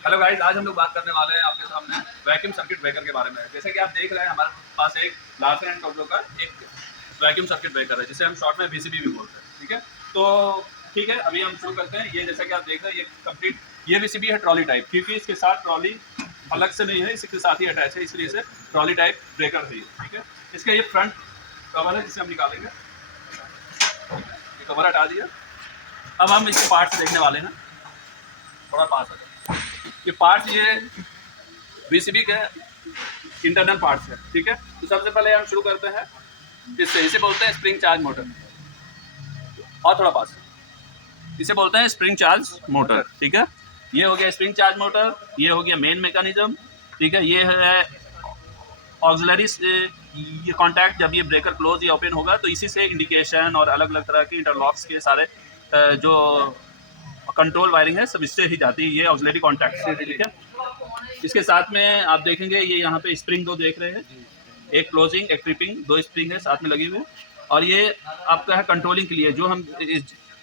Hello guys, आज हम लोग बात करने वाले हैं आपके सामने वैक्यूम सर्किट ब्रेकर के बारे में। जैसे कि आप देख रहे हैं हमारे पास एक लार्सन एंड टोब्रो का एक वैक्यूम सर्किट ब्रेकर है, जिसे हम शॉर्ट में वीसीबी भी बोलते हैं। ठीक है, तो ठीक है, अभी हम शुरू करते हैं। ये जैसा कि आप देख रहे हैं, ये कंप्लीट ये वीसीबी है ट्रॉली टाइप, क्योंकि इसके साथ ट्रॉली अलग से नहीं है, इसके साथ ही अटैच है, इसलिए इसे ट्रॉली टाइप ब्रेकर है। ठीक है, इसका ये फ्रंट कवर है जिसे हम निकालेंगे। ये कवर हटा दिया। अब हम इसके पार्ट्स देखने वाले हैं। थोड़ा पास आ जाए। ये पार्ट्स ये वीसीबी के इंटरनल पार्ट्स है। ठीक है, तो सबसे पहले हम शुरू करते हैं इससे। इसे बोलते हैं स्प्रिंग चार्ज मोटर, और थोड़ा पास, इसे बोलते हैं स्प्रिंग चार्ज मोटर। ठीक है, ये हो गया स्प्रिंग चार्ज मोटर, ये हो गया मेन मैकेनिज्म। ठीक है, ये है ऑक्सिलरी। ये कॉन्टैक्ट जब ये ब्रेकर क्लोज या ओपन होगा तो इसी से इंडिकेशन और अलग अलग तरह के इंटरलॉक्स के सारे जो कंट्रोल वायरिंग है सब इससे ही जाती है, ये ऑक्सिलरी कॉन्टैक्ट से। ठीक है, इसके साथ में आप देखेंगे ये यहाँ पे स्प्रिंग दो देख रहे हैं, एक क्लोजिंग एक ट्रिपिंग, दो स्प्रिंग है साथ में लगी हुई। और ये आपका है कंट्रोलिंग के लिए। जो हम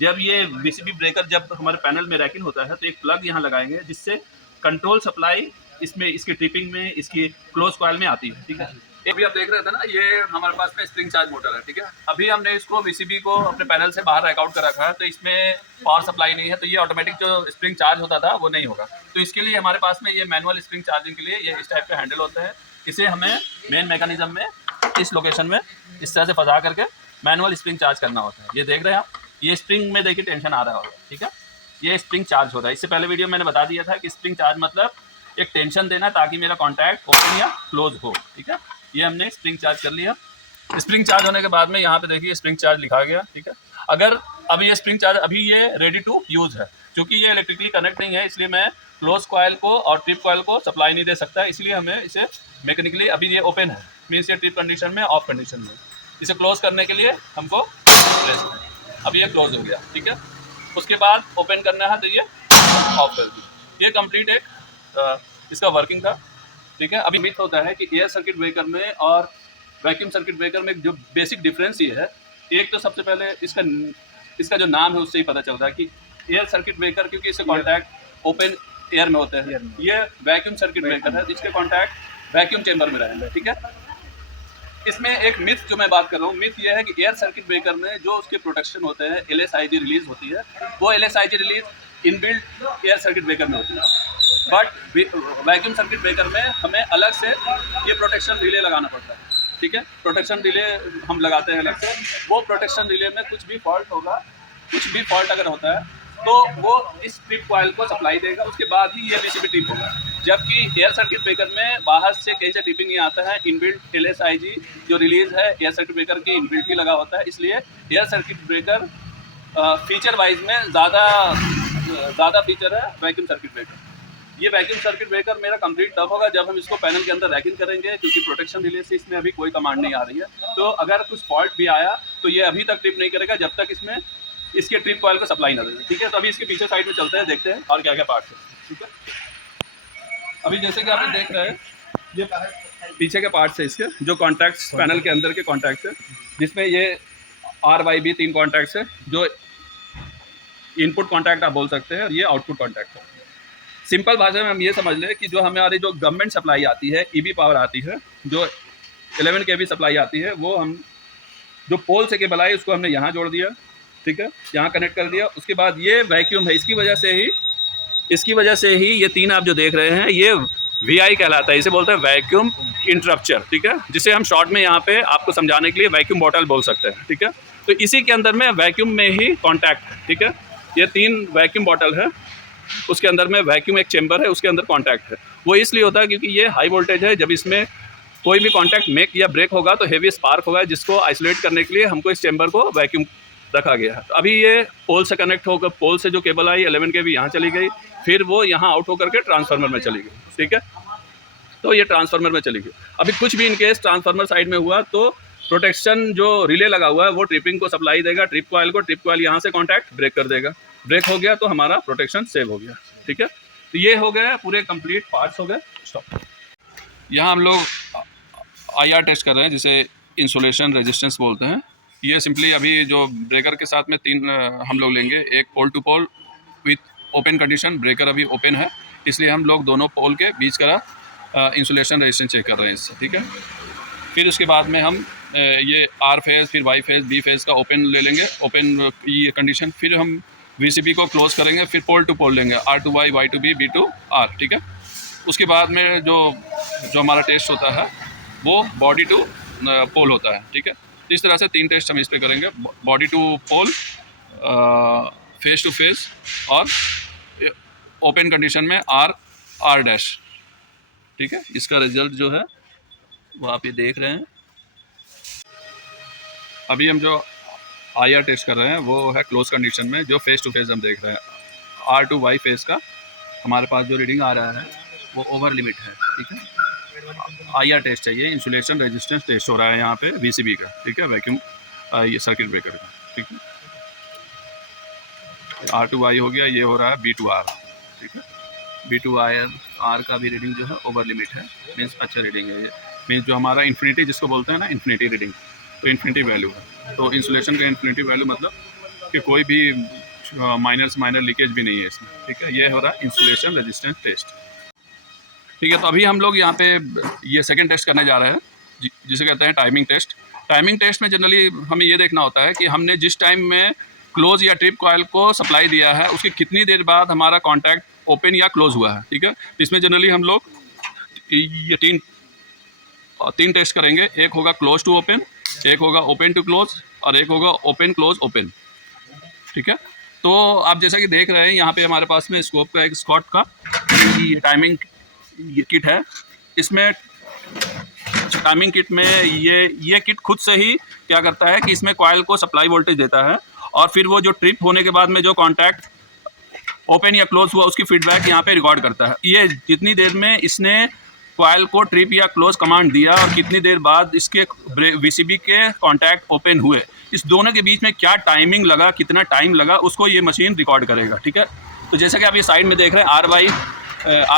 जब ये वीसीबी ब्रेकर जब हमारे पैनल में रैकिंग होता है तो एक प्लग यहाँ लगाएंगे, जिससे कंट्रोल सप्लाई इसमें इसकी ट्रिपिंग में इसकी क्लोज कॉइल में आती है। ठीक है, अभी आप देख रहे थे ना, ये हमारे पास में स्प्रिंग चार्ज मोटर है। ठीक है, अभी हमने इसको वीसीबी को अपने पैनल से बाहर रैक आउट कर रखा है, तो इसमें पावर सप्लाई नहीं है, तो ये ऑटोमेटिक जो स्प्रिंग चार्ज होता था वो नहीं होगा। तो इसके लिए हमारे पास में ये मैनुअल स्प्रिंग चार्जिंग के लिए ये इस टाइप का हैंडल होता है। इसे हमें मेन मैकेनिज्म में इस लोकेशन में इस तरह से फंसा करके मैनुअल स्प्रिंग चार्ज करना होता है। ये देख रहे हैं आप, ये स्प्रिंग में देखिए टेंशन आ रहा होगा। ठीक है, ये स्प्रिंग चार्ज हो रहा है। इससे पहले वीडियो मैंने बता दिया था कि स्प्रिंग चार्ज मतलब एक टेंशन देना ताकि मेरा कॉन्टैक्ट ओपन या क्लोज हो। ठीक है, ये हमने स्प्रिंग चार्ज कर लिया। स्प्रिंग चार्ज होने के बाद में यहाँ पे देखिए स्प्रिंग चार्ज लिखा गया। ठीक है, अगर अभी ये स्प्रिंग चार्ज अभी ये रेडी टू यूज़ है, क्योंकि ये इलेक्ट्रिकली कनेक्ट नहीं है, इसलिए मैं क्लोज कॉइल को और ट्रिप कॉइल को सप्लाई नहीं दे सकता, इसलिए हमें इसे मैकेनिकली अभी ये ओपन है, मीन्स ये ट्रिप कंडीशन में ऑफ कंडीशन में। इसे क्लोज करने के लिए हमको अभी ये क्लोज हो गया। ठीक है, उसके बाद ओपन करना है तो ये ऑफ कर दिया। ये कंप्लीट एक इसका वर्किंग था। ठीक है, अभी मिथ होता है कि एयर सर्किट ब्रेकर में और वैक्यूम सर्किट ब्रेकर में जो बेसिक डिफरेंस ये है, एक तो सबसे पहले इसका जो नाम है उससे ही पता चलता है कि एयर सर्किट ब्रेकर, क्योंकि इसके कॉन्टैक्ट ओपन एयर में होते हैं। ये वैक्यूम सर्किट ब्रेकर है, इसके कॉन्टैक्ट वैक्यूम चेंबर में रहेंगे। ठीक है, इसमें एक मिथ जो मैं बात कर रहा हूँ, मिथ ये है कि एयर सर्किट ब्रेकर में जो उसके प्रोटेक्शन होते हैं, LSIG रिलीज होती है, वो LSIG release inbuilt air circuit breaker में होती है। बट वैक्यूम सर्किट ब्रेकर में हमें अलग से ये प्रोटेक्शन रिले लगाना पड़ता है। ठीक है, प्रोटेक्शन रिले हम लगाते हैं अलग से। वो प्रोटेक्शन रिले में कुछ भी फॉल्ट होगा, कुछ भी फॉल्ट अगर होता है तो वो इस ट्रिप कॉइल को सप्लाई देगा, उसके बाद ही ये वीसीबी ट्रिप होगा। जबकि एयर सर्किट ब्रेकर में बाहर से कहीं से ट्रिपिंग नहीं आता है, इनबिल्ट LSIG जो रिलीज है एयर सर्किट ब्रेकर की इनबिल्ट ही लगा होता है, इसलिए air circuit breaker feature wise में ज़्यादा फीचर है वैक्यूम सर्किट ब्रेकर। ये वैक्यूम सर्किट ब्रेकर मेरा कंप्लीट तब होगा जब हम इसको पैनल के अंदर रैकिंग करेंगे, क्योंकि प्रोटेक्शन रिले से इसमें अभी कोई कमांड नहीं आ रही है। तो अगर कुछ फॉल्ट भी आया तो ये अभी तक ट्रिप नहीं करेगा जब तक इसमें इसके ट्रिप कॉइल को सप्लाई ना दे। ठीक है, तो अभी इसके पीछे साइड में चलते हैं, देखते हैं और क्या क्या पार्ट्स है। ठीक है, अभी जैसे कि आप देख रहे हैं ये पीछे के पार्ट्स है इसके, जो कॉन्टैक्ट्स पैनल के अंदर के कॉन्टैक्ट्स है, जिसमें ये RYB 3 कॉन्टैक्ट्स है, जो इनपुट कॉन्टैक्ट आप बोल सकते हैं, और ये आउटपुट कॉन्टैक्ट है। सिंपल भाषा में हम ये समझ लें कि जो हमारी जो गवर्नमेंट सप्लाई आती है, EB पावर आती है, जो 11 kV सप्लाई आती है, वो हम जो पोल से केबल आई उसको हमने यहाँ जोड़ दिया। ठीक है, यहाँ कनेक्ट कर दिया। उसके बाद ये वैक्यूम है, इसकी वजह से ही ये 3 आप जो देख रहे हैं ये VI कहलाता है, इसे बोलते हैं वैक्यूम इंटरप्चर। ठीक है, जिसे हम शॉर्ट में यहाँ पे आपको समझाने के लिए वैक्यूम बॉटल बोल सकते हैं। ठीक है, तो इसी के अंदर में वैक्यूम में ही कॉन्टैक्ट है। ठीक है, ये 3 वैक्यूम बॉटल है, उसके अंदर में वैक्यूम एक चेंबर है, उसके अंदर कॉन्टैक्ट है। वो इसलिए होता है क्योंकि ये हाई वोल्टेज है, जब इसमें कोई भी कॉन्टैक्ट मेक या ब्रेक होगा तो हेवी स्पार्क होगा, जिसको आइसोलेट करने के लिए हमको इस चेंबर को वैक्यूम रखा गया है। तो अभी ये पोल से कनेक्ट होकर, पोल से जो केबल आई 11 kV यहाँ चली गई, फिर वो यहाँ आउट होकर के ट्रांसफार्मर में चली गई। ठीक है, तो ये ट्रांसफार्मर में चली गई। अभी कुछ भी इनकेस ट्रांसफार्मर साइड में हुआ तो प्रोटेक्शन जो रिले लगा हुआ है वो ट्रिपिंग को सप्लाई देगा ट्रिप कॉइल को, ट्रिप कॉइल यहाँ से कॉन्टैक्ट ब्रेक कर देगा, ब्रेक हो गया तो हमारा प्रोटेक्शन सेव हो गया। ठीक है, तो ये हो गया पूरे कंप्लीट पार्ट्स हो गए। स्टॉप। यहाँ हम लोग IR टेस्ट कर रहे हैं, जिसे इंसुलेशन रेजिस्टेंस बोलते हैं। ये सिंपली अभी जो ब्रेकर के साथ में 3 हम लोग लेंगे, एक pole to pole with open condition, breaker अभी ओपन है, इसलिए हम लोग दोनों पोल के बीच का इंसुलेशन रेजिस्टेंस चेक कर रहे हैं इससे, ठीक है। फिर उसके बाद में हम ये आर फेज़, फिर वाई फेज़, बी फेज़ का ओपन ले लेंगे, ओपन ये कंडीशन। फिर हम वीसीबी को क्लोज करेंगे, फिर पोल टू पोल लेंगे, R to Y, Y to B, B to R, ठीक है। उसके बाद में जो हमारा टेस्ट होता है वो बॉडी टू पोल होता है, ठीक है। इस तरह से 3 टेस्ट हम इस पर करेंगे, body to pole, face to face और ओपन कंडीशन में आर डैश, ठीक है। इसका रिजल्ट जो है वो आप ये देख रहे हैं। अभी हम जो IR टेस्ट कर रहे हैं वो है क्लोज कंडीशन में, जो फेस टू फेस हम देख रहे हैं। R टू Y फेस का हमारे पास जो रीडिंग आ रहा है वो ओवर लिमिट है, ठीक है। IR टेस्ट चाहिए, इंसुलेशन रेजिस्टेंस टेस्ट हो रहा है यहाँ पे VCB का, ठीक है, वैक्यूम ये सर्किट ब्रेकर का, ठीक है। R टू Y हो गया, ये हो रहा है B टू R, ठीक है। B टू R का भी रीडिंग जो है ओवर लिमिट है, मीन्स अच्छा रीडिंग है ये, मीन्स जो हमारा इन्फिनिटी जिसको बोलते हैं ना, इन्फिनिटी रीडिंग, तो इन्फिनिटी वैल्यू है। तो इंसुलेशन का इन्फिनिटी वैल्यू मतलब कि कोई भी माइनर से माइनर लीकेज भी नहीं है इसमें, ठीक है। ये हो रहा है इंसुलेशन रेजिस्टेंस टेस्ट, ठीक है। तो अभी हम लोग यहाँ पे ये सेकंड टेस्ट करने जा रहे हैं, जिसे कहते हैं टाइमिंग टेस्ट। टाइमिंग टेस्ट में जनरली हमें ये देखना होता है कि हमने जिस टाइम में क्लोज या ट्रिप कॉइल को सप्लाई दिया है उसकी कितनी देर बाद हमारा कॉन्टैक्ट ओपन या क्लोज हुआ है, ठीक है। तो इसमें जनरली हम लोग ये तीन टेस्ट करेंगे। एक होगा क्लोज टू ओपन, एक होगा ओपन टू क्लोज और एक होगा ओपन क्लोज ओपन, ठीक है। तो आप जैसा कि देख रहे हैं यहाँ पे हमारे पास में स्कोप का एक स्कॉट का ये टाइमिंग ये किट है। इसमें टाइमिंग किट में ये किट खुद से ही क्या करता है कि इसमें कॉइल को सप्लाई वोल्टेज देता है और फिर वो जो ट्रिप होने के बाद में जो कॉन्टैक्ट ओपन या क्लोज हुआ उसकी फीडबैक यहाँ पे रिकॉर्ड करता है। ये जितनी देर में इसने कॉइल को ट्रिप या क्लोज कमांड दिया और कितनी देर बाद इसके VCB के कॉन्टैक्ट ओपन हुए, इस दोनों के बीच में क्या टाइमिंग लगा, कितना टाइम लगा, उसको ये मशीन रिकॉर्ड करेगा, ठीक है। तो जैसा कि आप ये साइड में देख रहे हैं R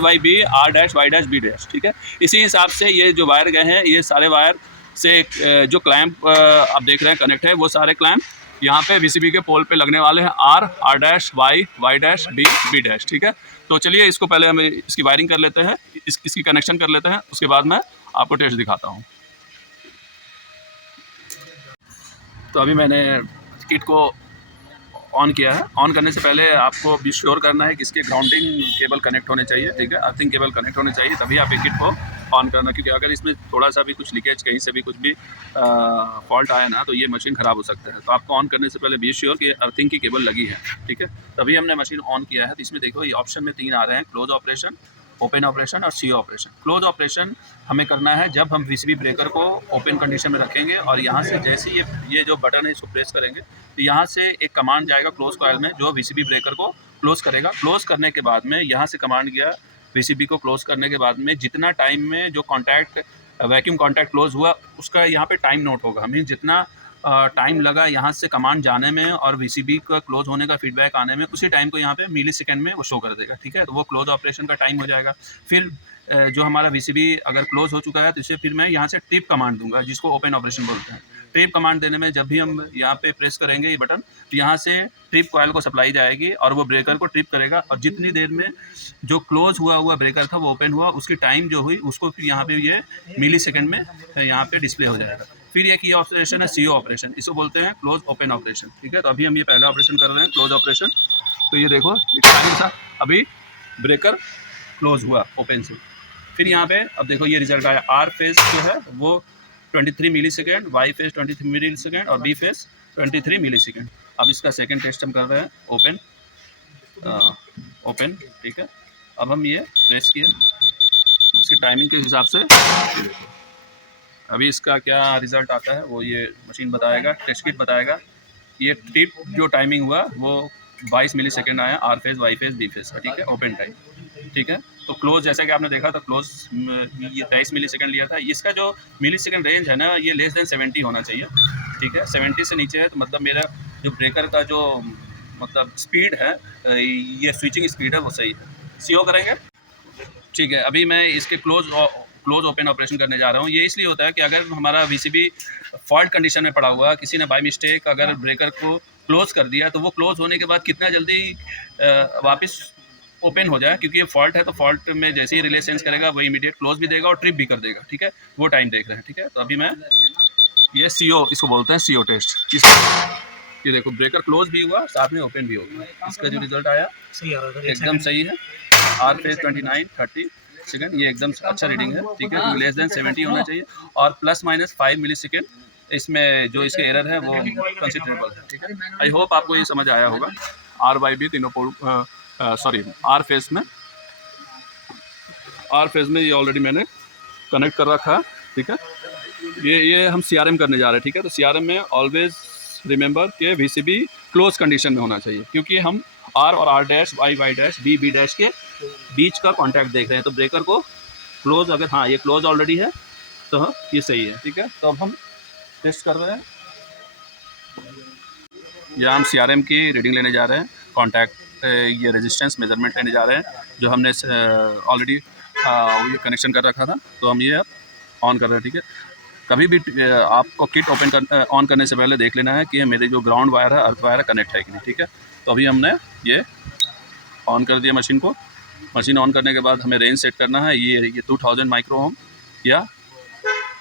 Y B, R dash, Y dash, B dash, ठीक है। इसी हिसाब से ये जो वायर गए हैं ये सारे वायर से जो क्लैंप आप देख रहे हैं कनेक्ट है, वो सारे क्लैंप यहाँ पे VCB के पोल पे लगने वाले हैं, R dash, Y dash, B dash, ठीक है। तो चलिए इसको पहले हम इसकी वायरिंग कर लेते हैं, इसकी कनेक्शन कर लेते हैं, उसके बाद मैं आपको टेस्ट दिखाता हूँ। तो अभी मैंने किट को ऑन किया है। ऑन करने से पहले आपको भी श्योर करना है कि इसके ग्राउंडिंग केबल कनेक्ट होने चाहिए, ठीक है, अर्थिंग केबल कनेक्ट होने चाहिए, तभी आप ये किट को ऑन करना। क्योंकि अगर इसमें थोड़ा सा भी कुछ लीकेज, कहीं से भी कुछ भी फॉल्ट आया ना, तो ये मशीन ख़राब हो सकता है। तो आपको ऑन करने से पहले बी श्योर कि अर्थिंग की केबल लगी है, ठीक है। तभी हमने मशीन ऑन किया है। तो इसमें देखो ये ऑप्शन में 3 आ रहे हैं, क्लोज ऑपरेशन, ओपन ऑपरेशन और CO ऑपरेशन। क्लोज ऑपरेशन हमें करना है जब हम VCB ब्रेकर को ओपन कंडीशन में रखेंगे और यहाँ से जैसे ये जो बटन है इसको प्रेस करेंगे तो यहाँ से एक कमांड जाएगा क्लोज कॉइल में जो VCB ब्रेकर को क्लोज करेगा। क्लोज करने के बाद में यहाँ से कमांड गया VCB को क्लोज करने के बाद में जितना टाइम में जो कॉन्टैक्ट वैक्यूम कॉन्टैक्ट क्लोज हुआ उसका यहाँ पे टाइम नोट होगा। मीन जितना टाइम लगा यहाँ से कमांड जाने में और VCB का क्लोज होने का फीडबैक आने में, उसी टाइम को यहाँ पे मिली सेकेंड में वो शो कर देगा, ठीक है। तो वो क्लोज ऑपरेशन का टाइम हो जाएगा। फिर जो हमारा VCB अगर क्लोज हो चुका है तो इसे फिर मैं यहाँ से ट्रिप कमांड दूंगा, जिसको ओपन ऑपरेशन बोलते हैं। ट्रिप कमांड देने में जब भी हम यहाँ पे प्रेस करेंगे ये बटन, तो यहाँ से ट्रिप कॉइल को सप्लाई जाएगी और वो ब्रेकर को ट्रिप करेगा और जितनी देर में जो क्लोज हुआ ब्रेकर था वो ओपन हुआ, उसकी टाइम जो हुई उसको फिर यहाँ पे ये मिली सेकेंड में यहाँ पे डिस्प्ले हो जाएगा। फिर एक ये ऑपरेशन है CO ऑपरेशन, इसको बोलते हैं क्लोज ओपन ऑपरेशन, ठीक है। तो अभी हम ये पहला ऑपरेशन कर रहे हैं, क्लोज ऑपरेशन। तो ये देखो टाइम था, अभी ब्रेकर क्लोज हुआ ओपन से। फिर यहाँ पे अब देखो ये रिजल्ट आया, R फेज जो है वो 23 मिली सेकेंड, वाई फेज 23 मिली सेकेंड और बी फेज 23 मिली सेकेंड। अब इसका सेकेंड टेस्ट हम कर रहे हैं ओपन, ठीक है। अब हम ये प्रेस किए इसकी टाइमिंग के हिसाब से, अभी इसका क्या रिजल्ट आता है वो ये मशीन बताएगा, टेस्ट किट बताएगा। ये ट्रिप जो टाइमिंग हुआ वो 22 मिली सेकेंड आया, R phase, Y phase, B phase का, ठीक है, ओपन टाइम, ठीक है। तो क्लोज जैसा कि आपने देखा था क्लोज ये 23 मिली सेकेंड लिया था। इसका जो मिली सेकेंड रेंज है ना ये लेस देन 70 होना चाहिए, ठीक है। 70 से नीचे है तो मतलब मेरा जो ब्रेकर का जो मतलब स्पीड है, ये स्विचिंग स्पीड है वो सही है। CO करेंगे, ठीक है। अभी मैं इसके क्लोज ओपन ऑपरेशन करने जा रहा हूँ। ये इसलिए होता है कि अगर हमारा VCB फॉल्ट कंडीशन में पड़ा हुआ, किसी ने बाय मिस्टेक अगर ब्रेकर को क्लोज कर दिया तो वो क्लोज होने के बाद कितना जल्दी वापस ओपन हो जाए, क्योंकि ये फॉल्ट है, तो फॉल्ट में जैसे ही रिले सेंस करेगा वही इमीडिएट क्लोज भी देगा और ट्रिप भी कर देगा, ठीक है। वो टाइम देख रहे हैं, ठीक है। तो अभी मैं ये CO इसको बोलते हैं, CO टेस्ट। ये देखो ब्रेकर क्लोज भी हुआ, साथ में ओपन भी हो गया। इसका जो रिजल्ट आया सही आ रहा था, एकदम सही है। आर फेज 29-30 सेकेंड, ये एकदम अच्छा रीडिंग है, ठीक है। क्योंकि लेस देन 70 होना चाहिए और +-5 मिली सेकेंड इसमें जो इसके एरर है वो कंसिडरेबल है, ठीक है। आई होप आपको ये समझ आया होगा। RYB तीनों सॉरी आर फेज में ये ऑलरेडी मैंने कनेक्ट कर रखा है, ठीक है। ये हम CRM करने जा रहे हैं, ठीक है। तो CRM में ऑलवेज रिमेंबर के VCB क्लोज कंडीशन में होना चाहिए, क्योंकि हम R और R', Y dash, B dash के बीच का कॉन्टैक्ट देख रहे हैं। तो ब्रेकर को क्लोज, अगर हाँ ये क्लोज ऑलरेडी है तो ये सही है, ठीक है। तो अब हम टेस्ट कर रहे हैं, या हम CRM की रीडिंग लेने जा रहे हैं, कॉन्टैक्ट ये रेजिस्टेंस मेजरमेंट लेने जा रहे हैं, जो हमने ऑलरेडी ये कनेक्शन कर रखा था। तो हम ये ऑन कर रहे हैं, ठीक है। कभी भी आपको किट ऑन करने से पहले देख लेना है कि मेरे जो ग्राउंड वायर है, अर्थ वायर है, कनेक्ट है कि नहीं, ठीक है। तो अभी हमने ये ऑन कर दिया मशीन को। मशीन ऑन करने के बाद हमें रेंज सेट करना है। ये 2000 माइक्रो ओम या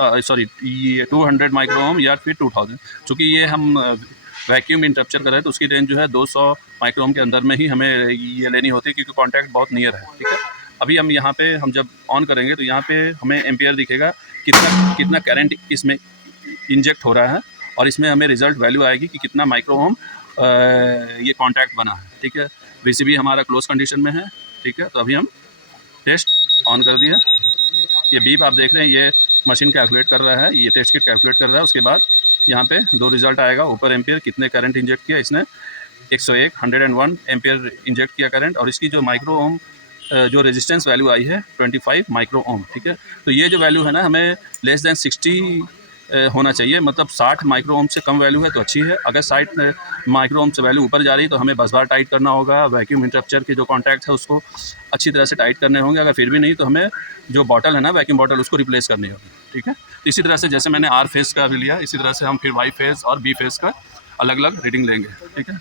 सॉरी ये 200 माइक्रो ओम या फिर 2000, चूँकि ये हम वैक्यूम इंटरप्चर कर रहे हैं तो उसकी रेंज जो है 200 माइक्रो ओम के अंदर में ही हमें ये लेनी होती है, क्योंकि कॉन्टैक्ट बहुत नियर है, ठीक है। अभी हम यहाँ पे हम जब ऑन करेंगे तो यहाँ पे हमें एम्पियर दिखेगा, कितना करंट इसमें इंजेक्ट हो रहा है, और इसमें हमें रिजल्ट वैल्यू आएगी कि कितना माइक्रो ओम ये कॉन्टैक्ट बना है, ठीक है। VCB हमारा क्लोज कंडीशन में है, ठीक है। तो अभी हम टेस्ट ऑन कर दिया। ये बीप आप देख रहे हैं, ये मशीन कैलकुलेट कर रहा है, ये टेस्ट किट कैलकुलेट कर रहा है। उसके बाद यहाँ पे 2 रिजल्ट आएगा, ऊपर एम्पियर कितने करंट इंजेक्ट किया इसने, 101 एम्पियर इंजेक्ट किया करंट, और इसकी जो माइक्रो ओम जो रेजिस्टेंस वैल्यू आई है 25 माइक्रो ओम, ठीक है। तो ये जो वैल्यू है ना, हमें लेस देन 60 होना चाहिए, मतलब 60 माइक्रो ओम से कम वैल्यू है तो अच्छी है। अगर 60 माइक्रो ओम से वैल्यू ऊपर जा रही है तो हमें बस बार टाइट करना होगा, वैक्यूम इंटरप्चर के जो कॉन्टैक्ट है उसको अच्छी तरह से टाइट करने होंगे। अगर फिर भी नहीं तो हमें जो बॉटल है ना, वैक्यूम बॉटल, उसको रिप्लेस करनी होगी, ठीक है। तो इसी तरह से जैसे मैंने R फेज़ का भी लिया, इसी तरह से हम फिर Y फेज़ और B फेज़ का अलग अलग रीडिंग लेंगे, ठीक है।